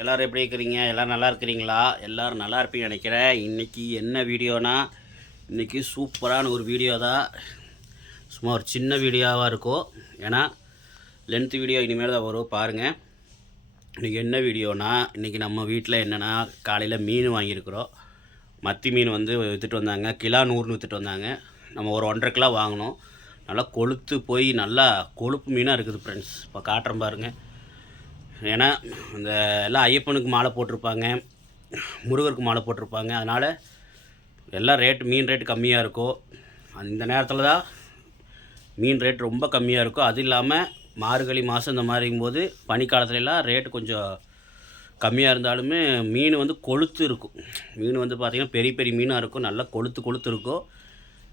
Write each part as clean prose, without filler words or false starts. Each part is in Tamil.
எல்லோரும் எப்படி இருக்கிறீங்க? எல்லோரும் நல்லா இருக்கிறீங்களா? எல்லோரும் நல்லா இருப்பீங்கன்னு நினைக்கிறேன். இன்றைக்கி என்ன வீடியோனா, இன்றைக்கி சூப்பரான ஒரு வீடியோ தான். சும்மா ஒரு சின்ன வீடியோவாக இருக்கும், ஏன்னா லென்த் வீடியோ இனிமேல் தான் வரும். பாருங்கள், இன்றைக்கி என்ன வீடியோனா, இன்றைக்கி நம்ம வீட்டில் என்னென்னா, காலையில் மீன் வாங்கியிருக்கிறோம். மத்தி மீன் வந்து விற்றுட்டு வந்தாங்க, கிலோ 100 விற்றுட்டு வந்தாங்க. நம்ம ஒரு 1.5 கிலோ வாங்கினோம். நல்லா கொளுத்து போய் நல்லா கொழுப்பு மீனாக இருக்குது ஃப்ரெண்ட்ஸ். இப்போ காட்டுறேன் பாருங்கள். ஏன்னா இந்த எல்லாம் ஐயப்பனுக்கு மாலை போட்டிருப்பாங்க, முருகருக்கு மாலை போட்டிருப்பாங்க. அதனால் எல்லாம் மீன் ரேட்டு கம்மியாக இருக்கும். இந்த நேரத்தில் தான் மீன் ரேட் ரொம்ப கம்மியாக இருக்கும். அது இல்லாமல் மார்கழி மாதம் இந்த மாதிரிங்கும்போது பனிக்காலத்துலலாம் ரேட்டு கொஞ்சம் கம்மியாக இருந்தாலுமே மீன் வந்து கொளுத்து இருக்கும். மீன் வந்து பார்த்திங்கன்னா பெரிய பெரிய மீனாக இருக்கும், நல்லா கொளுத்து இருக்கும்.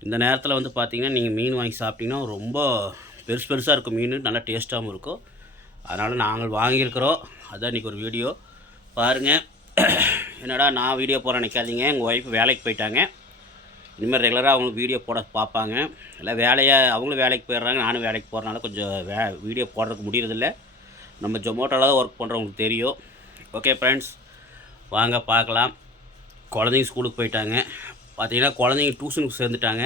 இந்த நேரத்தில் வந்து பார்த்திங்கன்னா நீங்கள் மீன் வாங்கி சாப்பிட்டிங்கன்னா ரொம்ப பெருசாக இருக்கும் மீன், நல்லா டேஸ்ட்டாகவும் இருக்கும். அதனால் நாங்கள் வாங்கியிருக்கிறோம். அதுதான் இன்றைக்கி ஒரு வீடியோ பாருங்கள். என்னடா நான் வீடியோ போட நினைக்காதீங்க, எங்கள் ஒய்ஃப் வேலைக்கு போயிட்டாங்க. இனிமேல் ரெகுலராக அவங்களுக்கு வீடியோ போட பார்ப்பாங்க. எல்லாம் அவங்களும் வேலைக்கு போயிடுறாங்க, நானும் வேலைக்கு போகிறனால கொஞ்சம் வீடியோ போடுறதுக்கு முடியறதில்ல. நம்ம ஜொமேட்டோவில் தான் ஒர்க் பண்ணுறவங்களுக்கு தெரியும். ஓகே ஃப்ரெண்ட்ஸ், வாங்க பார்க்கலாம். குழந்தைங்க ஸ்கூலுக்கு போயிட்டாங்க. பார்த்திங்கன்னா குழந்தைங்க டியூஷனுக்கு சேர்ந்துட்டாங்க.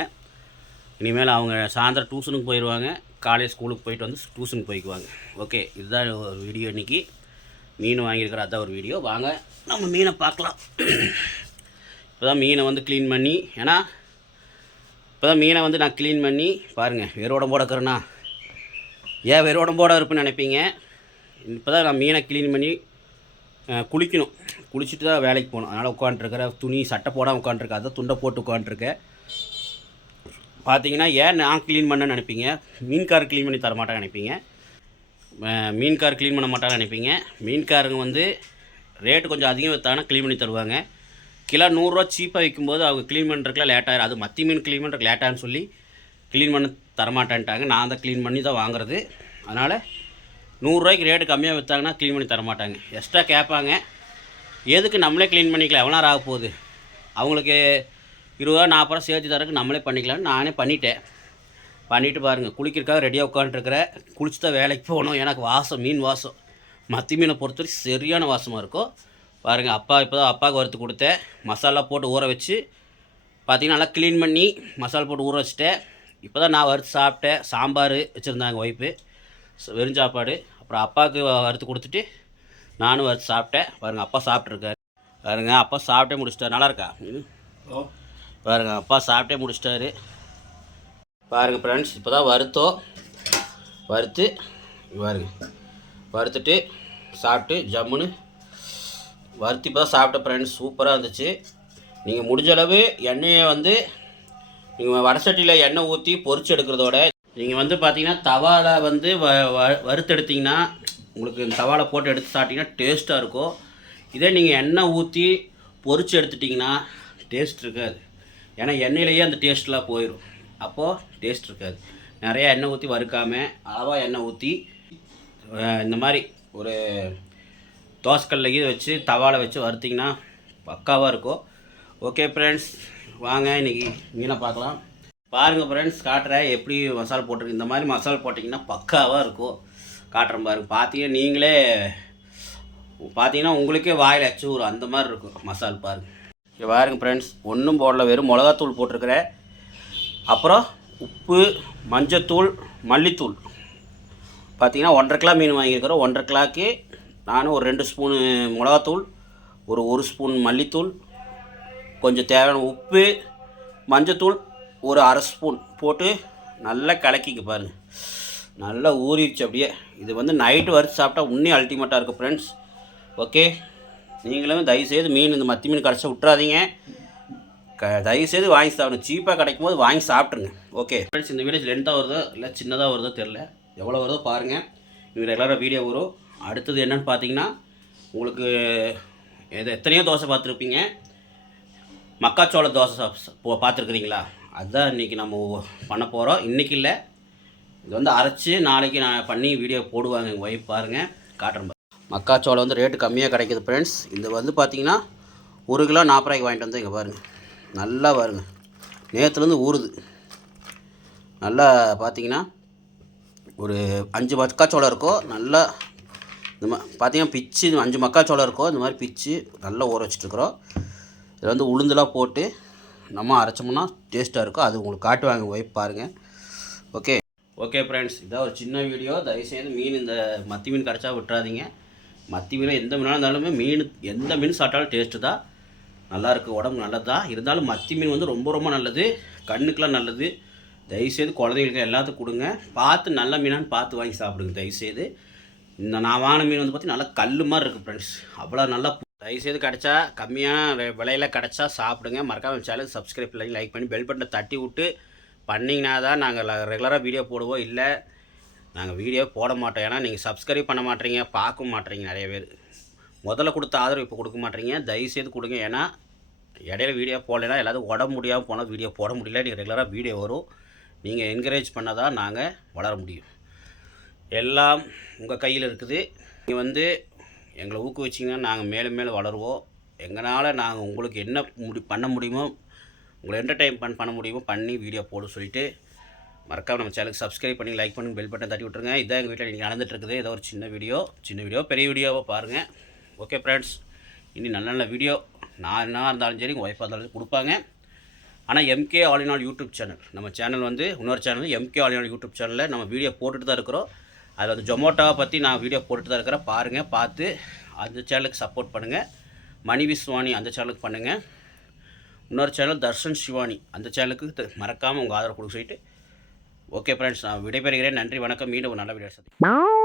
இனிமேல் அவங்க சாயந்தரம் டியூஷனுக்கு போயிடுவாங்க, காலேஜ் ஸ்கூலுக்கு போயிட்டு வந்து டியூஷனுக்கு போய்க்குவாங்க. ஓகே, இதுதான் ஒரு வீடியோ. இன்றைக்கி மீன் வாங்கியிருக்கிற அதுதான் ஒரு வீடியோ. வாங்க நம்ம மீனை பார்க்கலாம். இப்போ தான் மீனை வந்து க்ளீன் பண்ணி, ஏன்னா இப்போ தான் மீனை வந்து நான் க்ளீன் பண்ணி பாருங்கள். வெறுடம்போட இருக்கிறேன்னா ஏன் வெறுடம்போட இருப்புன்னு நினைப்பீங்க. இப்போ தான் நான் மீனை க்ளீன் பண்ணி குளிக்கணும். குளிச்சுட்டு தான் வேலைக்கு போகணும். அதனால் உட்காண்ட்ருக்கிற துணி சட்டை போடாமல் உட்காண்ட்ருக்கேன். அதை துண்டை போட்டு உட்காண்ட்ருக்கேன். பார்த்தீங்கன்னா ஏன் நான் க்ளீன் பண்ணேன்னு நினைப்பீங்க. மீன்கார் க்ளீன் பண்ணி தர மாட்டாங்க நினைப்பீங்க. மீன்கார் க்ளீன் பண்ண மாட்டாங்க நினைப்பீங்க. மீன்காரங்க வந்து ரேட்டு கொஞ்சம் அதிகம் வைத்தாங்கன்னா க்ளீன் பண்ணி தருவாங்க. கிலோ 100 ரூபா சீப்பாக விற்கும்போது அவங்க க்ளீன் பண்ணுறதுக்குலாம் லேட்டாகிடும். அது மத்தி மீன் க்ளீன் பண்ணுறதுக்கு லேட்டான்னு சொல்லி க்ளீன் பண்ண தரமாட்டேன்ட்டாங்க. நான் தான் க்ளீன் பண்ணி தான் வாங்குறது. அதனால் 100 ரூபாய்க்கு ரேட்டு கம்மியாக விற்றாங்கன்னா க்ளீன் பண்ணி தரமாட்டாங்க, எக்ஸ்ட்ரா கேட்பாங்க. எதுக்கு நம்மளே க்ளீன் பண்ணிக்கலாம், எவ்வளோ நேரம் ஆக போகுது, அவங்களுக்கு 20 ரூபா 40 ரூபா சேர்த்து தரக்கு நம்மளே பண்ணிக்கலாம்னு நானே பண்ணிட்டேன். பண்ணிவிட்டு பாருங்கள், குளிக்கிறதுக்காக ரெடியாக உட்காந்துருக்கிறேன். குளிச்சு தான் வேலைக்கு போகணும். எனக்கு வாசம், மீன் வாசம் மத்தி மீனை பொறுத்தவரைக்கும் சரியான வாசமாக இருக்கும். பாருங்கள், இப்போ தான் அப்பாவுக்கு வறுத்து கொடுத்தேன். மசாலா போட்டு ஊற வச்சு பார்த்திங்கன்னா நல்லா க்ளீன் பண்ணி மசாலா போட்டு ஊற வச்சுட்டேன். இப்போ தான் நான் வறுத்து சாப்பிட்டேன். சாம்பார் வச்சுருந்தாங்க ஒய்ஃபு, வெறும் சாப்பாடு. அப்புறம் அப்பாவுக்கு வறுத்து கொடுத்துட்டு நானும் வறுத்து சாப்பிட்டேன். பாருங்கள், அப்பா சாப்பிட்ருக்காரு. பாருங்கள், அப்பா சாப்பிட்டே முடிச்சிட்டார். நல்லா இருக்கா? பாருங்கள், அப்பா சாப்பிட்டே முடிச்சிட்டாரு. பாருங்கள் ஃப்ரெண்ட்ஸ், இப்போ தான் வறுத்து வறுத்துட்டு சாப்பிட்டு ஜம்முன்னு வறுத்து இப்போ தான் சாப்பிட்ட ஃப்ரெண்ட்ஸ். சூப்பராக இருந்துச்சு. நீங்கள் முடிஞ்சளவு எண்ணெயை வந்து நீங்கள் வடசட்டியில் எண்ணெய் ஊற்றி பொரிச்சு எடுக்கிறதோட நீங்கள் வந்து பார்த்தீங்கன்னா தவாவில் வந்து வறுத்தெடுத்திங்கன்னா உங்களுக்கு இந்த தவாவில் போட்டு எடுத்து சாப்பிட்டிங்கன்னா டேஸ்ட்டாக இருக்கும். இதே நீங்கள் எண்ணெய் ஊற்றி பொரிச்சு எடுத்துட்டிங்கன்னா டேஸ்ட் இருக்காது. ஏன்னா எண்ணெயிலேயே அந்த டேஸ்ட்லாம் போயிடும். அப்போது டேஸ்ட் இருக்காது. நிறையா எண்ணெய் ஊற்றி வறுக்காமல் அளவாக எண்ணெய் ஊற்றி இந்த மாதிரி ஒரு தோசைக்கல்லையே வச்சு தவாவில் வச்சு வறுத்திங்கன்னா பக்காவாக இருக்கும். ஓகே ஃப்ரெண்ட்ஸ், வாங்க இன்றைக்கி மீனை பார்க்கலாம். பாருங்கள் ஃப்ரெண்ட்ஸ், காட்டுறேன் எப்படி மசாலா போட்டிருக்கு. இந்த மாதிரி மசாலா போட்டிங்கன்னா பக்காவாக இருக்கும். காட்டுறேன் பாருங்கள். பார்த்தீங்கன்னா உங்களுக்கே வாயில் அச்சூர் அந்த மாதிரி இருக்கும் மசால். பாருங்கள், இங்கே பாருங்க ஃப்ரெண்ட்ஸ், ஒன்றும் போடல, வெறும் மிளகாத்தூள் போட்டிருக்கிறேன். அப்புறம் உப்பு, மஞ்சத்தூள், மல்லித்தூள். பார்த்தீங்கன்னா 1.5 கிலோ மீன் வாங்கியிருக்கிறோம். 1.5 கிலோக்கு நானும் ஒரு 2 ஸ்பூனு மிளகாத்தூள், ஒரு ஸ்பூன் மல்லித்தூள், கொஞ்சம் தேவையான உப்பு, மஞ்சத்தூள் ஒரு 1/2 ஸ்பூன் போட்டு நல்லா கலக்கிக்க. பாருங்கள், நல்லா ஊறிடுச்சு அப்படியே. இது வந்து நைட்டு வறுத்து சாப்பிட்டா இன்னும் அல்டிமேட்டாக இருக்கும் ஃப்ரெண்ட்ஸ். ஓகே, நீங்களும் தயவுசெய்து மீன் இந்த மத்தி மீன் கடைசி விட்றாதீங்க. தயவுசெய்து வாங்கி சாப்பிடுங்க. சீப்பாக கிடைக்கும் போது வாங்கி சாப்பிட்ருங்க. ஓகே ஃப்ரெண்ட்ஸ், இந்த வீடியோ லென்த்தாக வருதோ இல்லை சின்னதாக வருதோ தெரில, எவ்வளோ வருதோ பாருங்கள். இது ரெகுலராக வீடியோ வரும். அடுத்தது என்னென்னு பார்த்தீங்கன்னா, உங்களுக்கு எத்தனையோ தோசை பார்த்துருப்பீங்க. மக்காச்சோள தோசை பார்த்துருக்குறீங்களா? அதுதான் இன்றைக்கி நம்ம பண்ண போகிறோம். இன்றைக்கி இல்லை, இது வந்து அரைச்சி நாளைக்கு நான் பண்ணி வீடியோ போடுவாங்க எங்கள் ஒய்ஃப். பாருங்கள், காட்டுறேன். மக்காச்சோளம் வந்து ரேட்டு கம்மியாக கிடைக்கிது ஃப்ரெண்ட்ஸ். இது வந்து பார்த்திங்கன்னா 1 கிலோ 40 ரூபாய்க்கு வாங்கிட்டு வந்து இங்கே பாருங்கள். நல்லா பாருங்கள், நேற்றுலேருந்து ஊறுது. நல்லா பார்த்திங்கன்னா ஒரு 5 மக்காச்சோளம் இருக்கும். நல்லா இந்த பார்த்தீங்கன்னா பிச்சு 5 மக்காச்சோளம் இருக்கும். இந்த மாதிரி பிச்சு நல்லா ஊற வச்சுட்டுருக்குறோம். இதில் வந்து உளுந்துலாம் போட்டு நம்ம அரைச்சோம்னா டேஸ்ட்டாக இருக்கும். அது உங்களுக்கு காட்டுவாங்க ஒய்ஃப் பாருங்கள். ஓகே ஃப்ரெண்ட்ஸ், இதான் ஒரு சின்ன வீடியோ. தயவுசெய்து மீன் இந்த மத்தி மீன் கிடச்சா விட்டுறாதீங்க. மத்தி மீன் எந்த மீனாக இருந்தாலுமே எந்த மீன் சாப்பிட்டாலும் டேஸ்ட்டு தான், நல்லாயிருக்கு, உடம்பு நல்லது தான். இருந்தாலும் மத்தி மீன் வந்து ரொம்ப ரொம்ப நல்லது, கண்ணுக்கெலாம் நல்லது. தயவுசெய்து குழந்தைங்களுக்கு எல்லாத்துக்கும் கொடுங்க. பார்த்து நல்ல மீனான்னு பார்த்து வாங்கி சாப்பிடுங்க தயவுசெய்து. இந்த நான் வாங்கின மீன் வந்து பார்த்திங்கன்னா நல்லா கல் மாதிரி இருக்குது ஃப்ரெண்ட்ஸ், அவ்வளோ நல்லா. தயவுசெய்து கிடச்சா கம்மியான விலையில் கிடச்சா சாப்பிடுங்க. மறக்காம சேனல் சப்ஸ்கிரைப் பண்ணி லைக் பண்ணி பெல் பட்டனை தட்டி விட்டு பண்ணிங்கன்னா தான் நாங்கள் ரெகுலராக வீடியோ போடுவோம். இல்லை நாங்கள் வீடியோ போட மாட்டோம். ஏன்னா நீங்கள் சப்ஸ்கிரைப் பண்ண மாட்டீங்க, பார்க்க மாட்டீங்க. நிறைய பேர் முதல்ல கொடுத்த ஆதரவு இப்போ கொடுக்க மாட்டீங்க. தயவுசெய்து கொடுங்க. ஏன்னா இடையில வீடியோ போடலைன்னா எல்லாத்துக்கும் உடம்பு முடியாமல் போனால் வீடியோ போட முடியல. நீங்கள் ரெகுலராக வீடியோ வரும். நீங்கள் என்கரேஜ் பண்ணால் தான் நாங்கள் வளர முடியும். எல்லாம் உங்கள் கையில் இருக்குது. நீங்கள் வந்து எங்களை ஊக்குவிச்சிங்கன்னா நாங்கள் மேலும் மேலும் வளருவோம். எங்களால் நாங்கள் உங்களுக்கு என்ன பண்ண முடியுமோ, உங்களை என்டர்டெயின் பண்ண முடியுமோ பண்ணி வீடியோ போட சொல்லிவிட்டு மறக்காம நம்ம சேனலுக்கு சப்ஸ்கிரைப் பண்ணி லைக் பண்ணி பெல் பட்டன் தட்டி விட்ருங்க. இதான் எங்கள் வீட்டில் நீங்கள் நடந்துகிட்ருக்குது. ஏதோ ஒரு சின்ன வீடியோ பெரிய வீடியோவை பாருங்கள். ஓகே ஃப்ரெண்ட்ஸ், இனி நல்ல நல்ல வீடியோ நான் என்ன இருந்தாலும் சரி உங்கள் ஒய்ஃபாக இருந்தாலும் கொடுப்பாங்க. ஆனால் MK all in all YouTube channel, நம்ம சேனல் வந்து இன்னொரு channel MK all in all YouTube சேனலில் நம்ம வீடியோ போட்டுட்டு தான் இருக்கிறோம். அதில் வந்து ஜொமேட்டோவை பற்றி நான் வீடியோ போட்டுட்டு தான் இருக்கிறேன். பாருங்கள், பார்த்து அந்த சேனலுக்கு சப்போர்ட் பண்ணுங்கள். மணி விஸ்வானி அந்த சேனலுக்கு பண்ணுங்கள். இன்னொரு சேனல் தர்ஷன் சிவானி அந்த சேனலுக்கு மறக்காமல் உங்கள் ஆதரவு கொடுக்க சொல்லிட்டு ஓகே ஃப்ரெண்ட்ஸ், நான் விடைபெறுகிறேன். நன்றி, வணக்கம். மீண்டும் ஒரு நல்ல வீடியோ சந்திப்போம்.